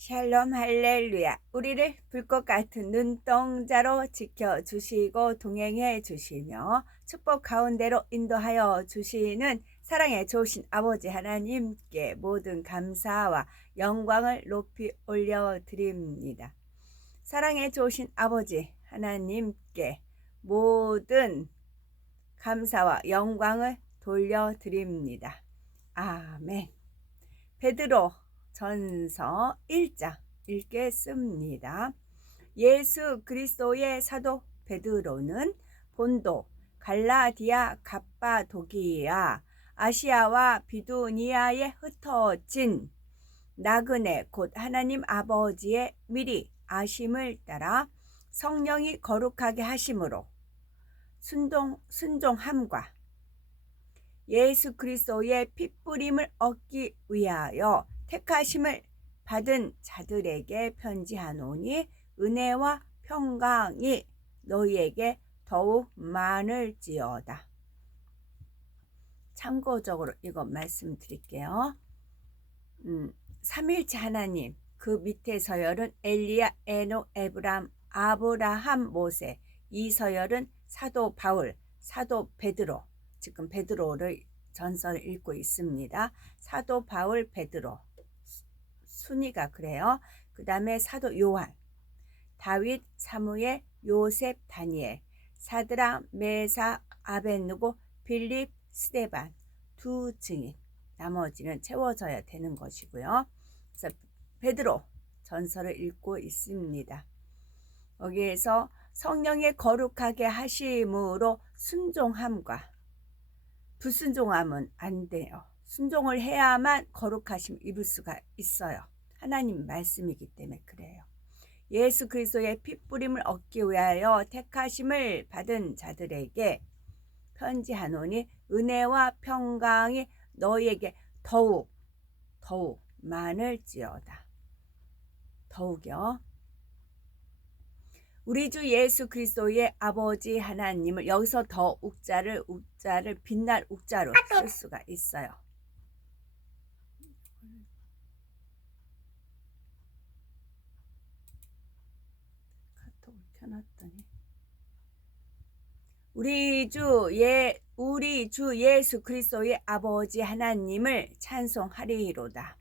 샬롬 할렐루야. 우리를 불꽃 같은 눈동자로 지켜주시고 동행해 주시며 축복 가운데로 인도하여 주시는 사랑의 좋으신 아버지 하나님께 모든 감사와 영광을 높이 올려드립니다. 사랑의 좋으신 아버지 하나님께 모든 감사와 영광을 돌려드립니다. 아멘. 베드로 전서 1장 읽겠습니다. 예수 그리스도의 사도 베드로는 본도, 갈라디아, 갑바도기아, 아시아와 비두니아에 흩어진 나그네 곧 하나님 아버지의 미리 아심을 따라 성령이 거룩하게 하심으로 순종함과 예수 그리스도의 핏부림을 얻기 위하여 택하심을 받은 자들에게 편지하노니 은혜와 평강이 너희에게 더욱 많을지어다. 참고적으로 이거 말씀드릴게요. 삼일체 하나님, 그 밑에 서열은 엘리야, 에녹, 에브람, 아브라함, 모세. 이 서열은 사도 바울, 사도 베드로. 지금 베드로를 전서를 읽고 있습니다. 사도 바울, 베드로. 순위가 그래요. 그 다음에 사도 요한, 다윗, 사무엘, 요셉, 다니엘, 사드락, 메사, 아벳느고, 빌립, 스데반 두 증인. 나머지는 채워져야 되는 것이고요. 그래서 베드로 전서를 읽고 있습니다. 여기에서 성령의 거룩하게 하심으로 순종함과 불순종함은 안 돼요. 순종을 해야만 거룩하심 입을 수가 있어요. 하나님 말씀이기 때문에 그래요. 예수 그리스도의 핏부림을 얻기 위하여 택하심을 받은 자들에게 편지하노니 은혜와 평강이 너희에게 더욱 많을지어다. 더욱요. 우리 주 예수 그리스도의 아버지 하나님을 여기서 더 욱자를 빛날 욱자로 쓸 수가 있어요. 카톡을 켜놨더니 우리 주 예수 그리스도의 아버지 하나님을 찬송하리로다.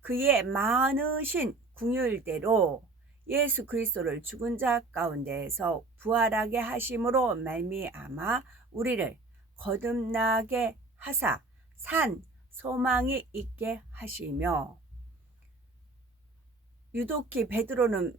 그의 많으신 긍휼대로 예수 그리스도를 죽은 자 가운데에서 부활하게 하심으로 말미암아 우리를 거듭나게 하사 산 소망이 있게 하시며, 유독히 베드로는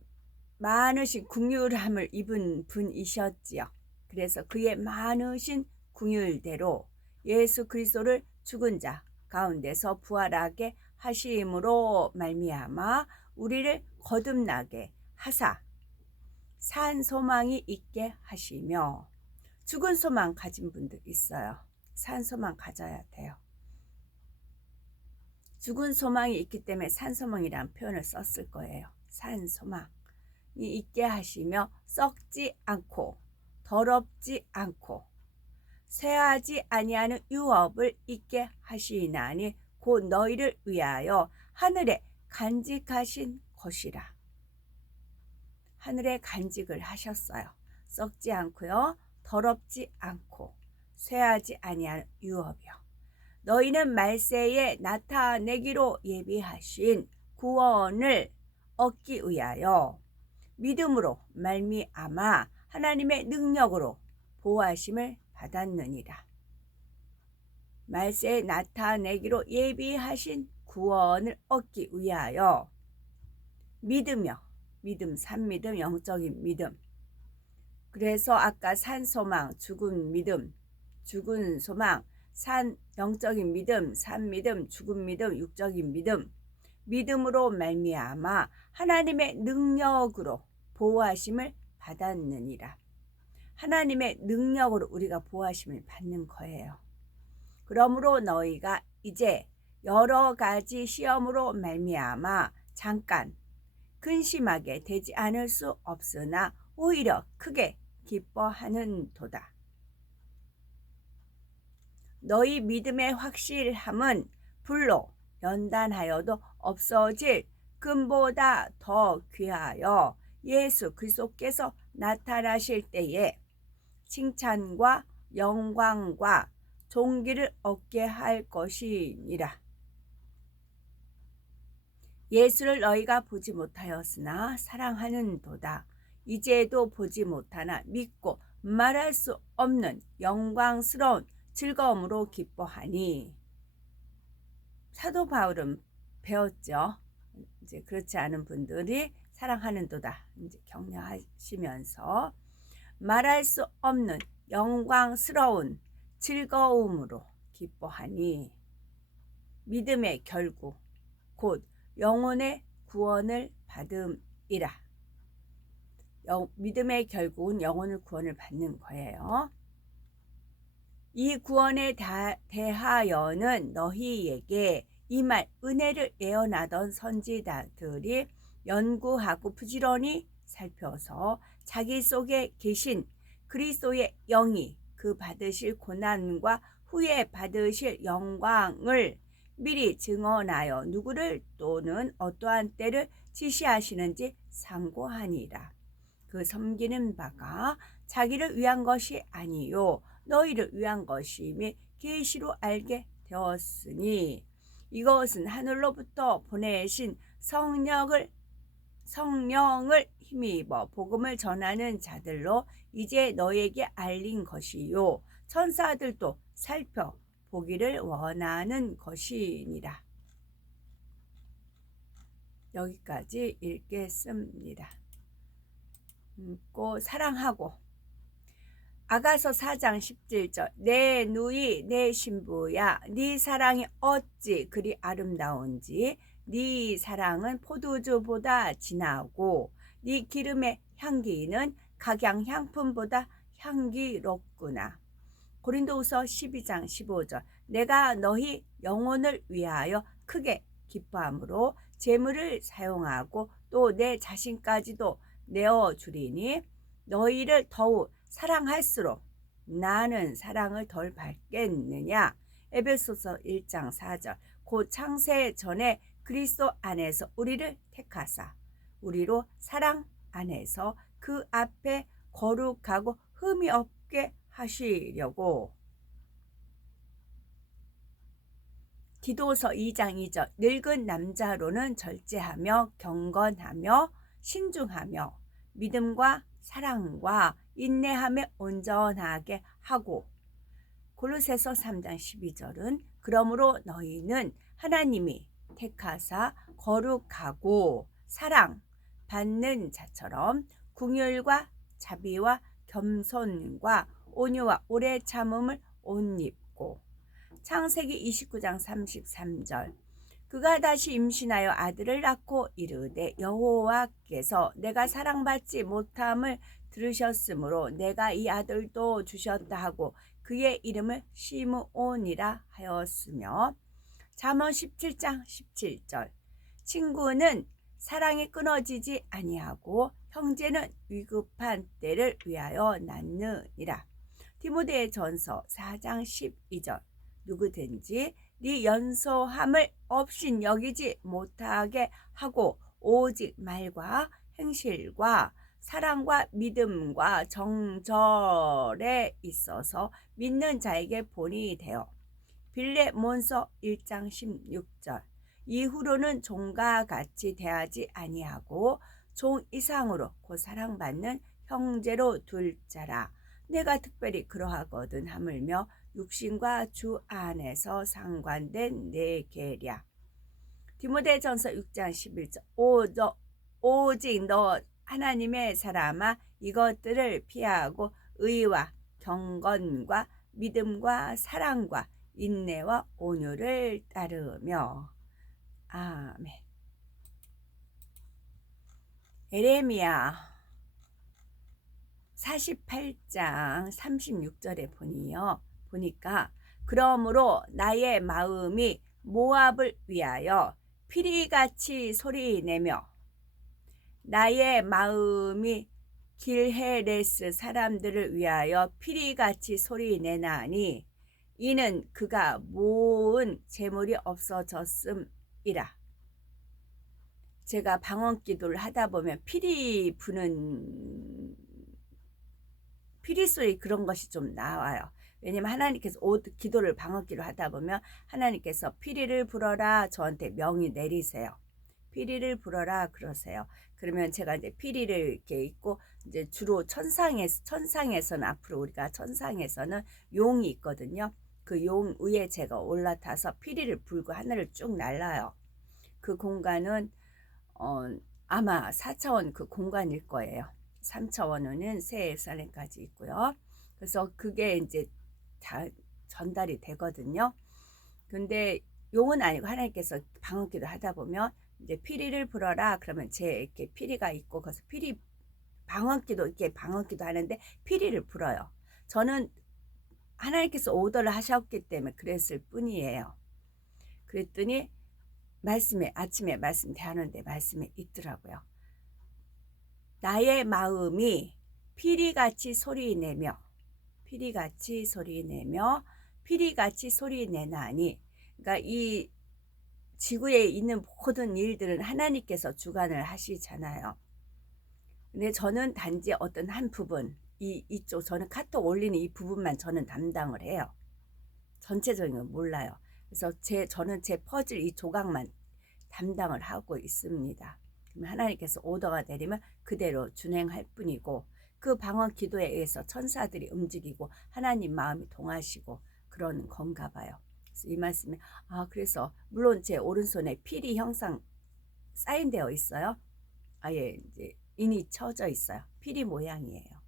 많으신 긍휼함을 입은 분이셨지요. 그래서 그의 많으신 긍휼대로 예수 그리스도를 죽은 자 가운데서 부활하게 하심으로 말미암아 우리를 거듭나게 하사 산 소망이 있게 하시며. 죽은 소망 가진 분들 있어요. 산 소망 가져야 돼요. 죽은 소망이 있기 때문에 산 소망이라는 표현을 썼을 거예요. 산 소망이 있게 하시며 썩지 않고 더럽지 않고 쇠하지 아니하는 유업을 있게 하시나니 곧 너희를 위하여 하늘에 간직하신 것이라. 하늘에 간직을 하셨어요. 썩지 않고요, 더럽지 않고 쇠하지 아니하는 유업이요. 너희는 말세에 나타내기로 예비하신 구원을 얻기 위하여 믿음으로 말미암아 하나님의 능력으로 보호하심을 받았느니라. 말세에 나타내기로 예비하신 구원을 얻기 위하여 믿으며, 믿음, 산믿음, 영적인 믿음. 그래서 아까 산소망, 죽은 믿음, 죽은 소망, 산 영적인 믿음, 산믿음, 죽은 믿음, 육적인 믿음, 믿음으로 말미암아 하나님의 능력으로 보호하심을 받았느니라. 하나님의 능력으로 우리가 보호하심을 받는 거예요. 그러므로 너희가 이제 여러 가지 시험으로 말미암아 잠깐 근심하게 되지 않을 수 없으나 오히려 크게 기뻐하는 도다. 너희 믿음의 확실함은 불로 연단하여도 없어질 금보다 더 귀하여 예수 그리스도께서 나타나실 때에 칭찬과 영광과 존귀를 얻게 할 것이니라. 예수를 너희가 보지 못하였으나 사랑하는도다. 이제도 보지 못하나 믿고 말할 수 없는 영광스러운 즐거움으로 기뻐하니. 사도 바울은 배웠죠. 이제 그렇지 않은 분들이 사랑하는도다 이제 격려하시면서 말할 수 없는 영광스러운 즐거움으로 기뻐하니 믿음의 결국 곧 영혼의 구원을 받음이라. 믿음의 결국은 영혼의 구원을 받는 거예요. 이 구원에 대하여는 너희에게 이 말 은혜를 예언하던 선지자들이 연구하고 부지런히 살펴서 자기 속에 계신 그리스도의 영이 그 받으실 고난과 후에 받으실 영광을 미리 증언하여 누구를 또는 어떠한 때를 지시하시는지 상고하니라. 그 섬기는 바가 자기를 위한 것이 아니요 너희를 위한 것이며 계시로 알게 되었으니 이것은 하늘로부터 보내신 성령을 힘입어 복음을 전하는 자들로 이제 너에게 알린 것이요 천사들도 살펴보기를 원하는 것이니라. 여기까지 읽겠습니다. 사랑하고 아가서 4장 17절 내 누이 내 신부야 네 사랑이 어찌 그리 아름다운지 네 사랑은 포도주보다 진하고 네 기름의 향기는 각양 향품보다 향기롭구나. 고린도후서 12장 15절 내가 너희 영혼을 위하여 크게 기뻐함으로 재물을 사용하고 또 내 자신까지도 내어주리니 너희를 더욱 사랑할수록 나는 사랑을 덜 받겠느냐. 에베소서 1장 4절 곧 창세 전에 그리스도 안에서 우리를 택하사 우리로 사랑 안에서 그 앞에 거룩하고 흠이 없게 하시려고. 디도서 2장 2절 늙은 남자로는 절제하며 경건하며 신중하며 믿음과 사랑과 인내하며 온전하게 하고. 골로새서 3장 12절은 그러므로 너희는 하나님이 택하사 거룩하고 사랑 받는 자처럼 긍휼과 자비와 겸손과 온유와 오래 참음을 옷 입고. 창세기 29장 33절 그가 다시 임신하여 아들을 낳고 이르되 여호와께서 내가 사랑받지 못함을 들으셨으므로 내가 이 아들도 주셨다 하고 그의 이름을 시므온이라 하였으며. 잠언 17장 17절 친구는 사랑이 끊어지지 아니하고 형제는 위급한 때를 위하여 낳느니라. 디모데전서 4장 12절 누구든지 네 연소함을 없인 여기지 못하게 하고 오직 말과 행실과 사랑과 믿음과 정절에 있어서 믿는 자에게 본이 되어. 빌레몬서 1장 16절 이후로는 종과 같이 대하지 아니하고 종 이상으로 곧 사랑받는 형제로 둘 자라. 내가 특별히 그러하거든 하물며 육신과 주 안에서 상관된 내 계략. 디모데전서 6장 11절 오직 너 하나님의 사람아 이것들을 피하고 의와 경건과 믿음과 사랑과 인내와 온유를 따르며. 아멘. 에레미야 48장 36절에 보니까 그러므로 나의 마음이 모압을 위하여 피리같이 소리내며 나의 마음이 길헤레스 사람들을 위하여 피리같이 소리내나니 이는 그가 모은 재물이 없어졌음이라. 제가 방언 기도를 하다 보면 피리 부는 피리 소리 그런 것이 좀 나와요. 왜냐면 하나님께서 기도를 방언 기도를 하다 보면 하나님께서 피리를 불어라 저한테 명이 내리세요. 피리를 불어라 그러세요. 그러면 제가 이제 피리를 이렇게 있고 이제 주로 천상에서는 앞으로 우리가 천상에서는 용이 있거든요. 그 용 위에 제가 올라타서 피리를 불고 하늘을 쭉 날아요. 그 공간은 아마 4차원 그 공간일 거예요. 3차원은 새 예루살렘까지 있고요. 그래서 그게 이제 다 전달이 되거든요. 근데 용은 아니고 하나님께서 방언기도 하다 보면 이제 피리를 불어라 그러면 제 이렇게 피리가 있고 그래서 피리 방언기도 이렇게 방언기도 하는데 피리를 불어요. 저는 하나님께서 오더를 하셨기 때문에 그랬을 뿐이에요. 그랬더니 말씀에 아침에 말씀 대하는데 말씀에 있더라고요. 나의 마음이 피리같이 소리내며 피리같이 소리내며 피리같이 소리내나니 그러니까 이 지구에 있는 모든 일들은 하나님께서 주관을 하시잖아요. 근데 저는 단지 어떤 한 부분 이쪽 저는 카톡 올리는 이 부분만 저는 담당을 해요. 전체적인 건 몰라요. 그래서 저는 제 퍼즐 이 조각만 담당을 하고 있습니다. 하나님께서 오더가 내리면 그대로 준행할 뿐이고 그 방언 기도에 의해서 천사들이 움직이고 하나님 마음이 동하시고 그런 건가 봐요. 그래서 이 말씀에 그래서 물론 제 오른손에 피리 형상 사인되어 있어요. 아예 이제 인이 쳐져 있어요. 피리 모양이에요.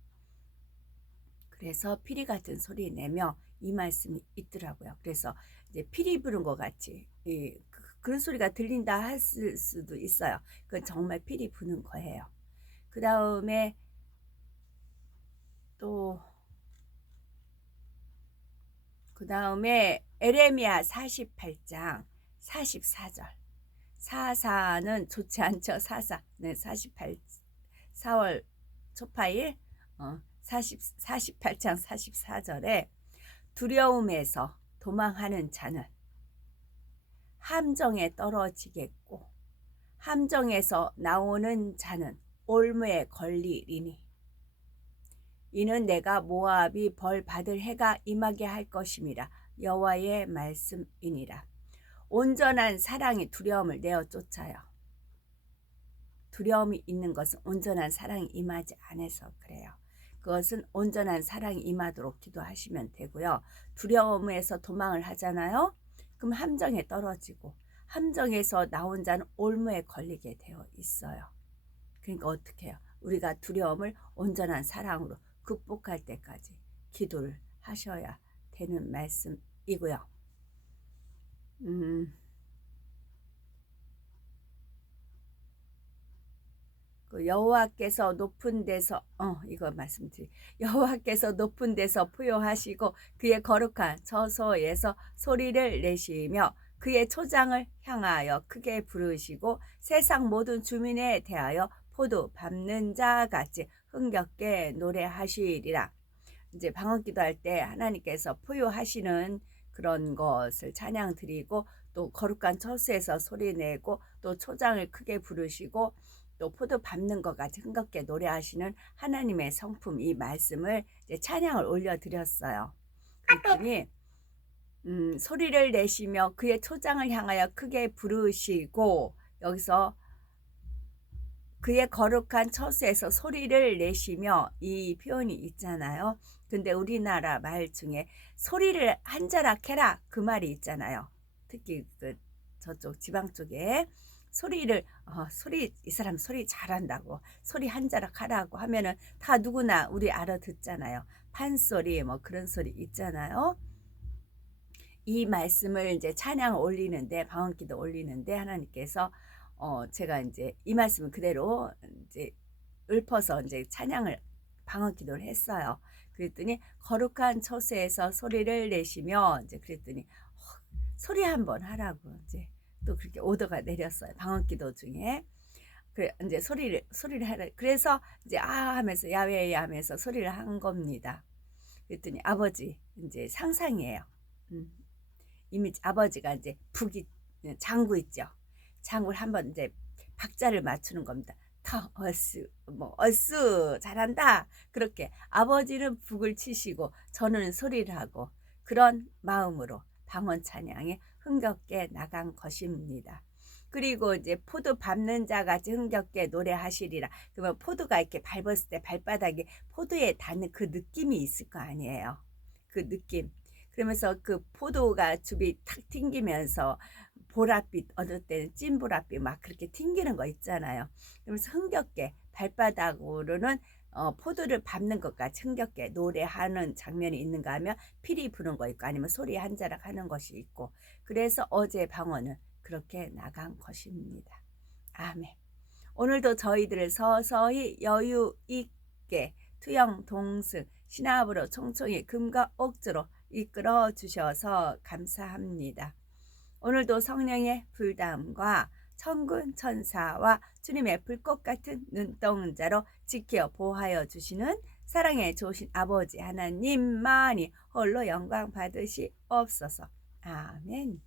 그래서 피리 같은 소리 내며 이 말씀이 있더라고요. 그래서 이제 피리 부른 것 같이 그런 소리가 들린다 할 수도 있어요. 그건 정말 피리 부는 거예요. 그 다음에 에레미야 48장 44절. 사사는 좋지 않죠. 사사는 4월 초파일 48장 44절에 두려움에서 도망하는 자는 함정에 떨어지겠고 함정에서 나오는 자는 올무에 걸리리니 이는 내가 모압이 벌 받을 해가 임하게 할 것임이라 여호와의 말씀이니라. 온전한 사랑이 두려움을 내어 쫓아요. 두려움이 있는 것은 온전한 사랑이 임하지 않아서 그래요. 그것은 온전한 사랑이 임하도록 기도하시면 되고요. 두려움에서 도망을 하잖아요. 그럼 함정에 떨어지고 함정에서 나온 자는 올무에 걸리게 되어 있어요. 그러니까 어떻게 해요? 우리가 두려움을 온전한 사랑으로 극복할 때까지 기도를 하셔야 되는 말씀이고요. 여호와께서 높은 데서 이거 말씀드리 여호와께서 높은 데서 포효하시고 그의 거룩한 저소에서 소리를 내시며 그의 초장을 향하여 크게 부르시고 세상 모든 주민에 대하여 포도 밟는 자 같이 흥겹게 노래하시리라. 이제 방언 기도할 때 하나님께서 포효하시는 그런 것을 찬양 드리고 또 거룩한 처소에서 소리 내고 또 초장을 크게 부르시고 또 포도 밟는 것 같이 흥겹게 노래하시는 하나님의 성품 이 말씀을 이제 찬양을 올려드렸어요. 그랬더니 소리를 내시며 그의 초장을 향하여 크게 부르시고 여기서 그의 거룩한 처소에서 소리를 내시며 이 표현이 있잖아요. 근데 우리나라 말 중에 소리를 한자락 해라 그 말이 있잖아요. 특히 저쪽 지방 쪽에 소리를 이 사람 소리 잘한다고 소리 한자락 하라고 하면은 다 누구나 우리 알아듣잖아요. 판소리 뭐 그런 소리 있잖아요. 이 말씀을 이제 찬양 올리는데 방언기도 올리는데 하나님께서 제가 이제 이 말씀을 그대로 이제 읊어서 이제 찬양을 방언기도를 했어요. 그랬더니 거룩한 처소에서 소리를 내시며 이제 그랬더니 소리 한번 하라고 이제 또 그렇게 오더가 내렸어요. 방언기도 중에. 그래 이제 소리를 하라. 그래서 이제 하면서 야외 하면서 소리를 한 겁니다. 그랬더니 아버지 이제 상상이에요. 이미 아버지가 이제 장구 있죠. 장구를 한번 이제 박자를 맞추는 겁니다. 터 얼쑤 뭐 얼쑤 잘한다 그렇게 아버지는 북을 치시고 저는 소리를 하고 그런 마음으로 방언 찬양에 흥겹게 나간 것입니다. 그리고 이제 포도 밟는 자 같이 흥겹게 노래하시리라. 그러면 포도가 이렇게 밟았을 때 발바닥에 포도에 닿는 그 느낌이 있을 거 아니에요. 그 느낌. 그러면서 그 포도가 줍이 탁 튕기면서 보랏빛 어느 때는 찐 보랏빛 막 그렇게 튕기는 거 있잖아요. 그러면서 흥겹게 발바닥으로는 포도를 밟는 것 같이 흥겹게 노래하는 장면이 있는가 하면 피리 부는 거 있고 아니면 소리 한 자락 하는 것이 있고 그래서 어제 방언은 그렇게 나간 것입니다. 아멘. 오늘도 저희들을 서서히 여유 있게 투영 동승 신압으로 총총히 금과 옥조로 이끌어 주셔서 감사합니다. 오늘도 성령의 불담과 천군 천사와 주님의 불꽃 같은 눈동자로 지켜 보호하여 주시는 사랑의 좋으신 아버지 하나님만이 홀로 영광 받으시옵소서. 아멘.